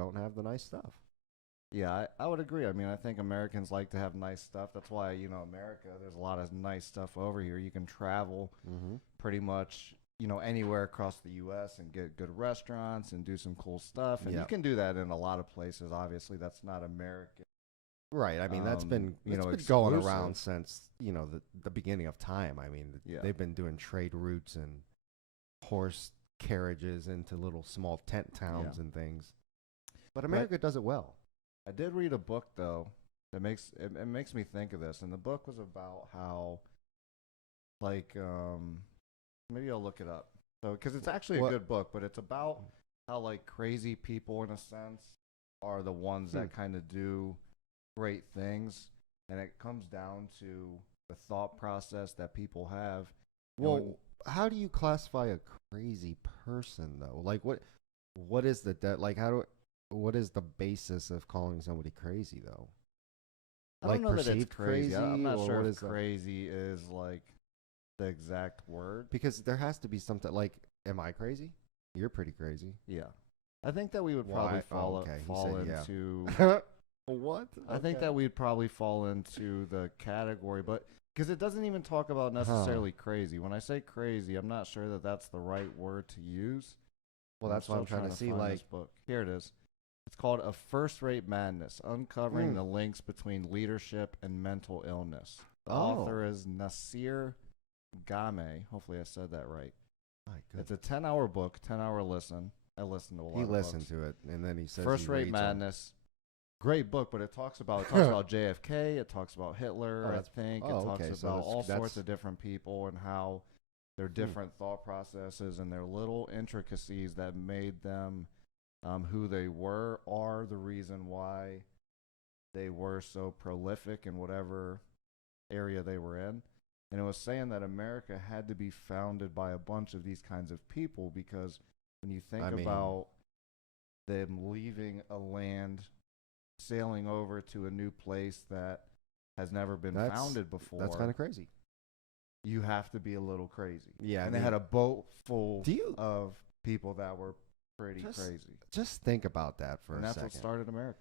don't have the nice stuff. Yeah, I would agree. I mean, I think Americans like to have nice stuff. That's why, America, there's a lot of nice stuff over here. You can travel Mm-hmm. pretty much, anywhere across the U.S. and get good restaurants and do some cool stuff. And you Yeah. can do that in a lot of places. Obviously, that's not American, Right. I mean, that's been going exclusive. around since the beginning of time. I mean, Yeah. they've been doing trade routes and horse carriages into little small tent towns Yeah. and things. But America does it well. I did read a book though that makes me think of this, and the book was about how, like, maybe I'll look it up. So, because it's actually a What? good book, but it's about how like crazy people in a sense are the ones that kind of do great things, and it comes down to the thought process that people have. Well, how do you classify a crazy person though? Like what is like what is the basis of calling somebody crazy though? I Like don't know that it's perceived crazy. I'm not or sure what if is that? crazy is like the exact word. Because there has to be something like, am I crazy? You're pretty crazy. Yeah, I think that we would Why? probably Oh, okay. He fall said yeah. into. What? I think that we'd probably fall into the category, but because it doesn't even talk about necessarily crazy. When I say crazy, I'm not sure that that's the right word to use. Well, that's what I'm trying to see. find Like, this book. Here it is. It's called A First-Rate Madness: Uncovering the Links Between Leadership and Mental Illness. The author is Nasir Game. Hopefully, I said that right. my It's goodness. a 10-hour book, 10-hour listen. I listened to a lot. He of listened books. to it, and then he says First he Rate reads them. Madness. Great book, but it talks about JFK. It talks about Hitler. Oh, I that's- think oh, it talks okay, so about that's- all that's- sorts of different people and how their different thought processes and their little intricacies that made them who they were are the reason why they were so prolific in whatever area they were in. And it was saying that America had to be founded by a bunch of these kinds of people because when you think about them leaving a land, sailing over to a new place that has never been founded before, That's kind of crazy. you have to be a little crazy. Yeah, and they had a boat full Do you- of people that were pretty Just- crazy. Just think about that for And a that's second. what started America.